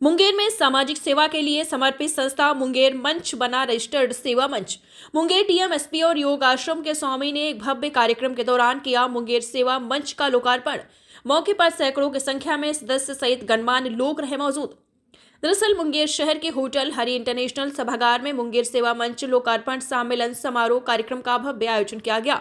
मुंगेर में सामाजिक सेवा के लिए समर्पित संस्था मुंगेर मंच बना रजिस्टर्ड सेवा मंच। मुंगेर डीएम एसपी और योग आश्रम के स्वामी ने एक भव्य कार्यक्रम के दौरान किया मुंगेर सेवा मंच का लोकार्पण। मौके पर सैकड़ों की संख्या में सदस्य सहित गणमान्य लोग रहे मौजूद। दरअसल मुंगेर शहर के होटल हरि इंटरनेशनल सभागार में मुंगेर सेवा मंच लोकार्पण सम्मेलन समारोह कार्यक्रम का भव्य आयोजन किया गया,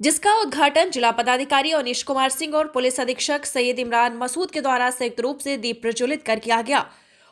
जिसका उद्घाटन जिला पदाधिकारी अनीश कुमार सिंह और पुलिस अधीक्षक सैयद इमरान मसूद के द्वारा संयुक्त रूप से दीप प्रज्वलित कर किया गया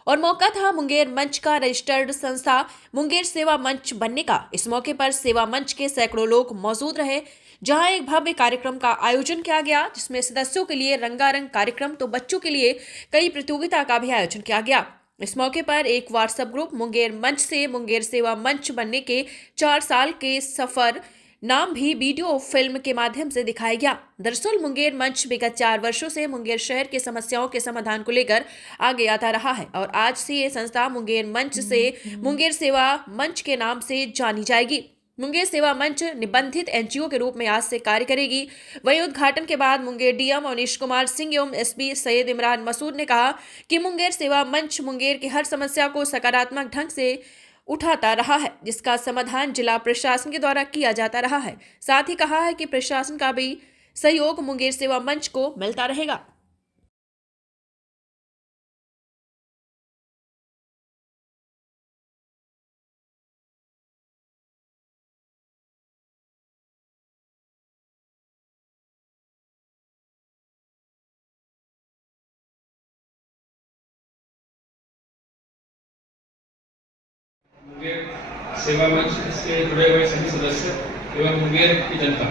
और मौका था मुंगेर मंच का रजिस्टर्ड संस्था मुंगेर सेवा मंच बनने का। इस मौके पर सेवा मंच के सैकड़ों लोग मौजूद रहे, जहां एक भव्य कार्यक्रम का आयोजन किया गया, जिसमें सदस्यों के लिए रंगारंग कार्यक्रम तो बच्चों के लिए कई प्रतियोगिता का भी आयोजन किया गया। इस मौके पर एक व्हाट्सएप ग्रुप मुंगेर मंच से मुंगेर सेवा मंच बनने के 4 साल के सफर नाम भी वीडियो फिल्म के माध्यम से दिखाया गया। दरअसल मुंगेर मंच विगत 4 वर्षों से मुंगेर शहर के समस्याओं के समाधान को लेकर आगे आता रहा है और आज से ये संस्था मुंगेर मंच से मुंगेर सेवा मंच के नाम से जानी जाएगी। मुंगेर सेवा मंच निबंधित एनजीओ के रूप में आज से कार्य करेगी। वहीं उद्घाटन के बाद मुंगेर डीएम अनीश कुमार सिंह एवं एसपी सैयद इमरान मसूद ने कहा कि मुंगेर सेवा मंच मुंगेर की हर समस्या को सकारात्मक ढंग से उठाता रहा है, जिसका समाधान जिला प्रशासन के द्वारा किया जाता रहा है। साथ ही कहा है कि प्रशासन का भी सहयोग मुंगेर सेवा मंच को मिलता रहेगा। मुंगेर सेवा मंच से जुड़े हुए सभी सदस्य एवं मुंगेर की जनता,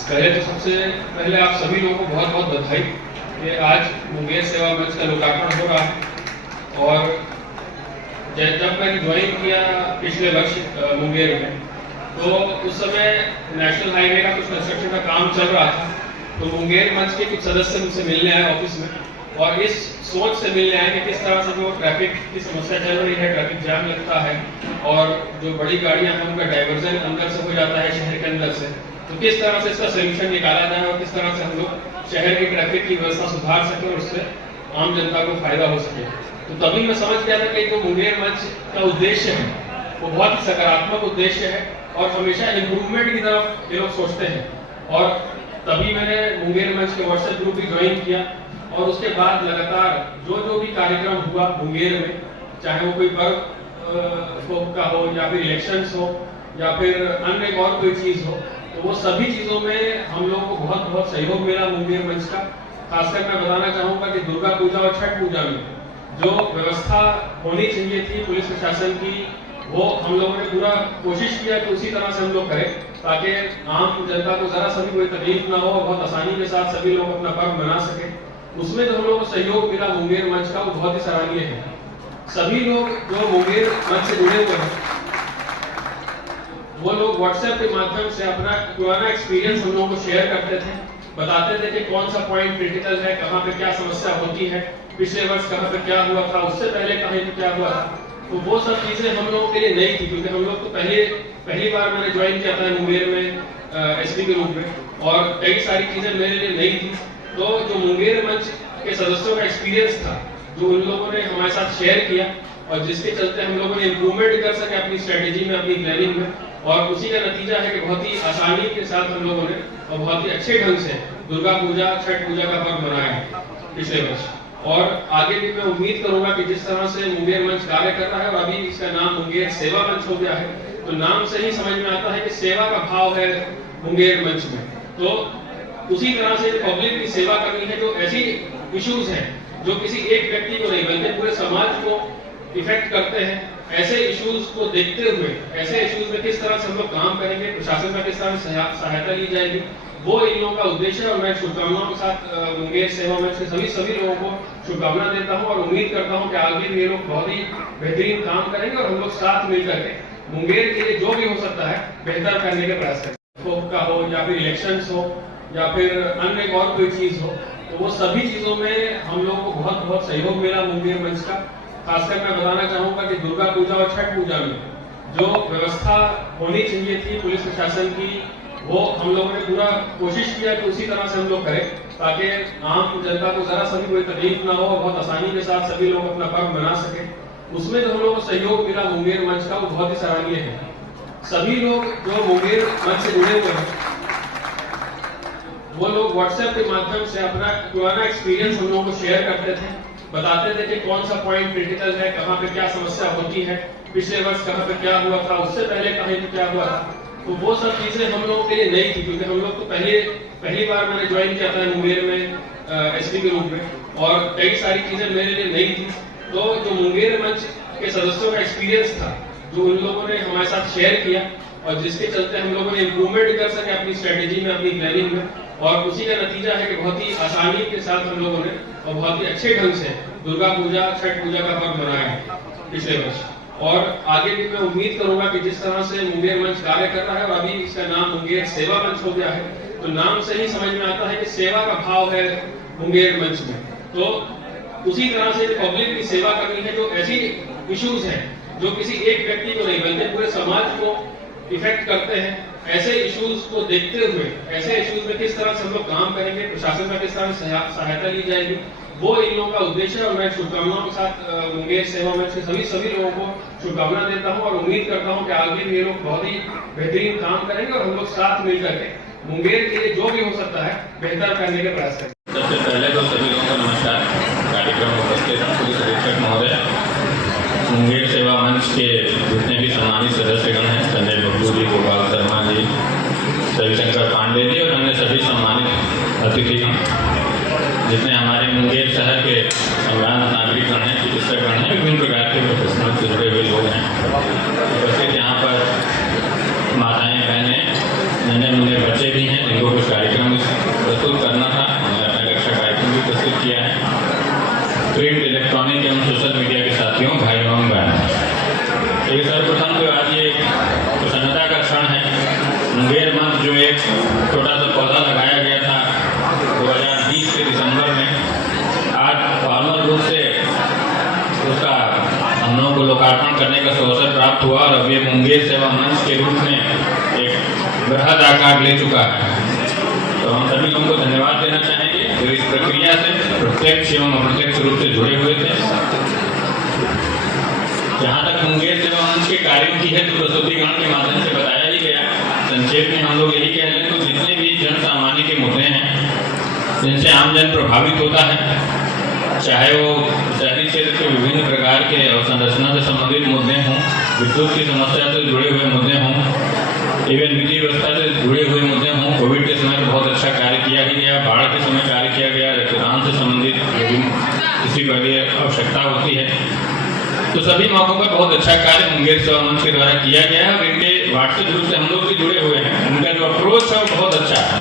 पहले तो सबसे पहले आप सभी लोगों को बहुत बहुत बधाई कि आज मुंगेर सेवा मंच का लोकार्पण हो रहा है। और जब मैंने ज्वाइन किया पिछले वर्ष मुंगेर में, तो उस समय नेशनल हाईवे का कुछ कंस्ट्रक्शन का काम चल रहा था। तो मुंगेर मंच के कुछ सदस्य मुझसे मिलने आए ऑफिस में और इस सोच से मिलने आए कि किस तरह से जो ट्रैफिक की समस्या चल रही है, ट्रैफिक जाम लगता है और जो बड़ी गाड़ियां हैं उनका डाइवर्जन अंदर से हो जाता है शहर के अंदर से, तो किस तरह से इसका सोल्यूशन निकाला जाए और किस तरह से हम लोग शहर की ट्रैफिक की व्यवस्था सुधार सकें और उससे आम जनता को फायदा हो सके। तो तभी मैं समझ गया था कि जो मुंगेर मंच का उद्देश्य है वो बहुत ही सकारात्मक उद्देश्य है और हमेशा इम्प्रूवमेंट की तरफ ये लोग सोचते हैं। और तभी मैंने मुंगेर मंच के व्हाट्सएप ग्रुप भी ज्वाइन किया और उसके बाद लगातार जो भी कार्यक्रम हुआ मुंगेर में, चाहे वो कोई पर्व का हो या फिर इलेक्शंस हो या फिर अन्य और कोई चीज हो, तो वो सभी चीजों में हम लोगों को बहुत बहुत सहयोग मिला मुंगेर मंच का। खासकर मैं बताना चाहूंगा कि दुर्गा पूजा और छठ पूजा में जो व्यवस्था होनी चाहिए थी पुलिस प्रशासन की, वो हम लोगों ने पूरा कोशिश किया कि उसी तरह से हम लोग करें ताकि आम जनता को जरा सभी कोई तकलीफ ना हो और बहुत आसानी के साथ सभी लोग अपना पर्व मना सके। उसमें जो हम लोगों को सहयोग मिला मुंगेर मंच का, वो बहुत ही सराहनीय है। सभी लोग जो मुंगेर मंच से जुड़े हुए हैं वो लोग व्हाट्सएप के माध्यम से अपना पुराना एक्सपीरियंस हम लोगों को शेयर करते थे, बताते थे कि कौन सा पॉइंट क्रिटिकल है, कहाँ पे क्या समस्या होती है, पिछले वर्ष कहाँ पे क्या हुआ था, उससे पहले कहीं पे क्या हुआ था। तो वो सब चीजें हम लोगों के लिए नई थी, क्योंकि हम लोग तो पहली बार मैंने ज्वाइन किया था मुंगेर में एसपी के रूप में और कई सारी चीजें मेरे लिए नई थी। तो जो मुंगेर मंच के सदस्यों का एक्सपीरियंस था, जो उन लोगों ने हमारे साथ शेयर किया और जिसके चलते हम लोगों ने इम्प्रूवमेंट कर सके अपनी स्ट्रेटेजी में, अपनी प्लानिंग में, और उसी का नतीजा है कि बहुत ही आसानी के साथ हम लोगों ने और बहुत ही अच्छे ढंग से दुर्गा पूजा छठ पूजा का पर्व मनाया है पिछले वर्ष। और आगे भी मैं उम्मीद करूंगा कि जिस तरह से मुंगेर मंच कार्य कर रहा है और अभी इसका नाम मुंगेर सेवा मंच हो गया है, तो नाम से ही समझ में आता है कि सेवा का भाव है मुंगेर मंच में। तो उसी तरह से पब्लिक की सेवा करनी है। जो ऐसी इश्यूज हैं जो किसी एक व्यक्ति को नहीं बल्कि पूरे समाज को इफेक्ट करते हैं, ऐसे इश्यूज को देखते हुए ऐसे इश्यूज में किस तरह से हम लोग काम करेंगे, प्रशासन का किस तरह से सहायता ली जाएगी, वो इन लोगों का उद्देश्य है। और मैं शुभकामनाओं के साथ मुंगेर सेवा मंच के सभी लोगों को शुभकामना देता हूँ और उम्मीद करता हूँ कि आगे भी ये लोग बहुत ही बेहतरीन काम करेंगे और हम लोग साथ मिलकर के मुंगेर के लिए जो भी हो सकता है बेहतर करने के प्रयास करेंगे। का हो या फिर इलेक्शंस हो या फिर अन्य और कोई चीज हो, तो वो सभी चीजों में हम लोगों को बहुत बहुत सहयोग मिला मुंगेर मंच का। खासकर मैं बताना चाहूंगा कि दुर्गा पूजा और छठ पूजा में जो व्यवस्था होनी चाहिए थी पुलिस प्रशासन की, वो हम लोगों ने पूरा कोशिश किया कि उसी तरह से हम लोग करें ताकि आम जनता को जरा सा भी कोई तकलीफ ना हो और बहुत आसानी के साथ सभी लोग अपना पर्व मना सके। उसमें जो हम लोग को सहयोग मिला मुंगेर मंच का, वो बहुत ही सराहनीय है। सभी लोग जो मुंगेर मंच से जुड़े हुए हैं, वो लोग व्हाट्सएप के माध्यम से अपना पुराना एक्सपीरियंस हम लोगों को शेयर करते थे, बताते थे कि कौन सा पॉइंट क्रिटिकल है, कहाँ पे क्या समस्या होती है, पिछले वर्ष कहाँ पे क्या हुआ था, उससे पहले कहीं पे क्या हुआ था। तो वो सब चीजें हम लोगों के लिए नई थी, क्योंकि हम लोग तो पहली बार मैंने ज्वाइन किया था मुंगेर में एसपी के रूप में, और कई सारी चीजें मेरे लिए नई थी। तो जो मुंगेर मंच के सदस्यों का एक्सपीरियंस था, जो उन लोगों ने हमारे साथ शेयर किया, और जिसके चलते हम लोगों ने इम्प्रूवमेंट कर सके अपनी स्ट्रेटेजी में, अपनी प्लानिंग में, और उसी का नतीजा है कि बहुत ही आसानी के साथ हम लोगों ने और बहुत ही अच्छे ढंग से दुर्गा पूजा, छठ पूजा का पर्व मनाया है पिछले वर्ष। और आगे भी मैं उम्मीद करूंगा कि जिस तरह से मुंगेर मंच कार्य कर रहा है, और अभी इसका नाम मुंगेर सेवा मंच हो गया है, तो नाम से ही समझ में आता है कि सेवा का भाव है मुंगेर मंच में। तो उसी तरह से पब्लिक की सेवा करनी है, जो ऐसी इश्यूज हैं जो किसी एक व्यक्ति को नहीं बल्कि पूरे समाज को इफेक्ट करते हैं, ऐसे इश्यूज को देखते हुए, ऐसे इश्यूज में किस तरह से हम लोग काम करेंगे, प्रशासन का किस तरह से सहायता ली जाएगी, वो इन लोगों का उद्देश्य है। और मैं शुभकामनाओं के साथ मुंगेर सेवा मंच के सभी लोगों को शुभकामना देता हूं, और उम्मीद करता हूं कि आगे भी ये लोग बहुत ही बेहतरीन काम करेंगे, और हम लोग साथ मिलकर के मुंगेर के लिए जो भी हो सकता है बेहतर करने का प्रयास करेंगे। सबसे पहले तो सभी लोगों को नमस्कार। कार्यक्रम में उपस्थित पुलिस अधीक्षक महोदय, मुंगेर सेवा मंच के जितने भी सम्मानित सदस्यगण हैं, संजय बब्बू जी, गोपाल शर्मा जी, रविशंकर पांडे जी, और अन्य सभी सम्मानित अतिथिगण, जितने हमारे मुंगेर शहर के सम्मानित नागरिकगण हैं, चिकित्सकगण हैं, विभिन्न प्रकार के प्रोफेशनल से जुड़े हुए लोग हैं उपस्थित। यहाँ पर माताएं, बहनें, नन्हे मुन्ने बच्चे भी हैं जिनको कुछ कार्यक्रम प्रस्तुत करना था, मैंने अच्छा कार्यक्रम भी प्रस्तुत किया है। प्रिंट, इलेक्ट्रॉनिक एवं सोशल मीडिया के साथियों, भाइयों एवं बहनों, एक सर्वप्रथम तो आज ये प्रसन्नता का क्षण है। मुंगेर मंच जो एक छोटा सा पौधा लगाया गया था 2020 के दिसंबर में, आज फॉर्मल रूप से उसका हम लोगों को लोकार्पण करने का अवसर प्राप्त हुआ, और अब ये मुंगेर सेवा मंच के रूप में एक बृहद आकार ले चुका है। तो हम सभी लोगों को धन्यवाद देना चाहेंगे जो इस प्रक्रिया से प्रत्यक्ष एवं अप्रत्यक्ष रूप से जुड़े हुए थे। जहाँ तक मुंगेर सेवा मंच के कार्यों की है, तो प्रस्तुतिगण के माध्यम से बताया ही गया। संक्षेप में हम लोग यही कह लें तो जितने भी जन सामान्य के मुद्दे हैं जिनसे आमजन प्रभावित होता है, चाहे वो शहरी क्षेत्र के विभिन्न प्रकार के अवसंरचना से संबंधित मुद्दे हों, विद्युत की समस्या से जुड़े हुए मुद्दे हों, एवं विधि व्यवस्था से जुड़े हुए मुद्दे हों, कोविड के समय बहुत अच्छा कार्य किया ही गया, बाढ़ के समय कार्य किया गया, रक्तदान से संबंधित किसी को भी आवश्यकता होती है, तो सभी मौकों पर बहुत अच्छा कार्य मुंगेर सेवा मंच के द्वारा किया गया है। और इनके व्हाट्सएप ग्रुप से हम लोग भी जुड़े हुए हैं, उनका जो अप्रोच है वो बहुत अच्छा है,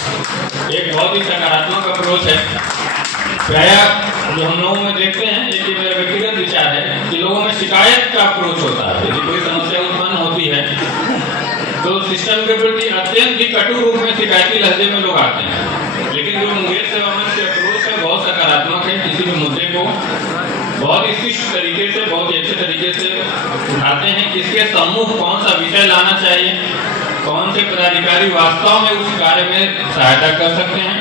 एक बहुत ही सकारात्मक अप्रोच है। प्रायः जो हम लोगों में देखते हैं, एक मेरा व्यक्तिगत विचार है कि लोगों में शिकायत का अप्रोच होता है। यदि कोई समस्या उत्पन्न होती है तो सिस्टम के प्रति अत्यंत ही कटु रूप में शिकायती लहजे में लोग आते हैं, लेकिन जो मुंगेर सेवा मंच के अप्रोच है बहुत सकारात्मक है। किसी भी मुद्दे को बहुत ही शिष्ट तरीके से, बहुत ही अच्छे तरीके से उठाते हैं, किसके सम्मुख कौन सा विषय लाना चाहिए, कौन से पदाधिकारी वास्तव में उस कार्य में सहायता कर सकते हैं,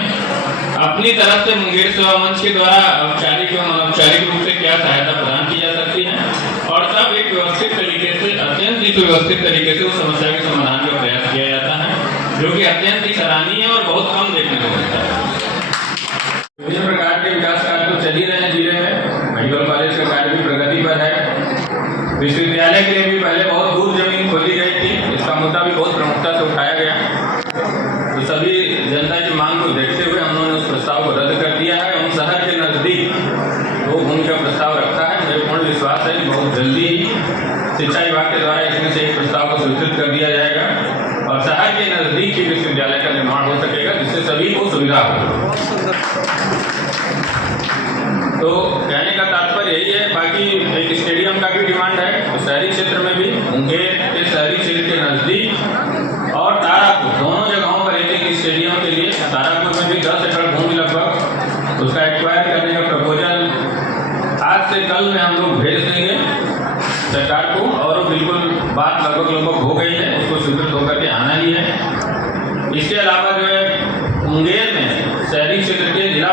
अपनी तरफ से मुंगेर सेवा मंच के द्वारा औपचारिक एवं अनौपचारिक रूप से क्या सहायता प्रदान की जा सकती है, और तब एक व्यवस्थित तरीके से, अत्यंत ही सुव्यवस्थित तरीके से उस समस्या के समाधान का प्रयास किया जाता है, जो कि अत्यंत ही सराहनीय है और बहुत कम देखने को मिलता है। विभिन्न प्रकार के विकास कार्य तो चल ही रहे हैं जिले में। मेडिकल कॉलेज का कार्य भी प्रगति पर है। विश्वविद्यालय के लिए भी पहले बहुत दूर जमीन खोली गई थी, इसका मुद्दा भी बहुत प्रमुखता से उठाया गया। तो सभी जनता की मांग को देखते हुए हम लोगों ने उस प्रस्ताव को रद्द कर दिया है। हम शहर के नजदीक 2 भूमि का प्रस्ताव रखा है। मुझे पूर्ण विश्वास है कि बहुत जल्दी ही शिक्षा विभाग के द्वारा इसमें से एक प्रस्ताव को स्वीकृत कर दिया जाएगा और शहर के नजदीक ही विश्वविद्यालय का निर्माण हो सकेगा, जिससे सभी को सुविधा हो। तो कहने का तात्पर्य यही है। बाकी एक स्टेडियम का भी डिमांड है, तो शहरी क्षेत्र में भी, मुंगेर के शहरी क्षेत्र के नजदीक और तारापुर, दोनों जगहों पर एक स्टेडियम के लिए, तारापुर में भी 10 एकड़ भूमि लगभग, उसका एक्वायर करने का प्रपोजल आज से कल में हम लोग भेज देंगे सरकार को, और बिल्कुल बात लगभग हो गई है, उसको स्वीकृत होकर के आना ही है। इसके अलावा जो है मुंगेर में शहरी क्षेत्र के जिला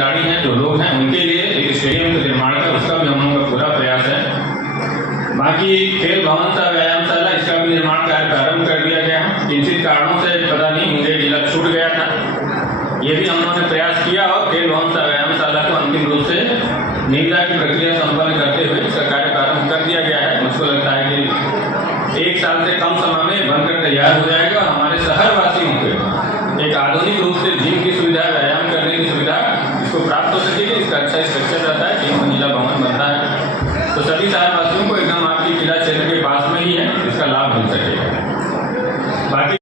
खिलाड़ी हैं, जो लोग हैं, उनके लिए एक स्टेडियम का निर्माण का उसका भी हम लोगों का पूरा प्रयास है। बाकी खेल भवन सा व्यायामशाला इसका भी निर्माण कार्य प्रारंभ कर दिया गया है। किंचित कारणों से पता नहीं मुंगेर जिला छूट गया था, ये भी हम लोगों ने प्रयास किया और खेल भवन सा व्यायामशाला को अंतिम रूप से निविदा की प्रक्रिया संपन्न करते हुए इसका कार्य प्रारंभ कर दिया गया है। मुझको लगता है कि 1 साल से कम समय में बनकर तैयार हो जाएगा। हमारे शहर वासियों को एक आधुनिक रूप से जिम की सुविधा, व्यायाम करने की सुविधा इसको प्राप्त हो सकेगी। इसका अच्छा स्ट्रक्चर रहता है, 3 मंजिला भवन बनता है, तो सभी शहरवासियों को एकदम आपकी किला क्षेत्र के पास में ही है, इसका लाभ मिल सकेगा। बाकी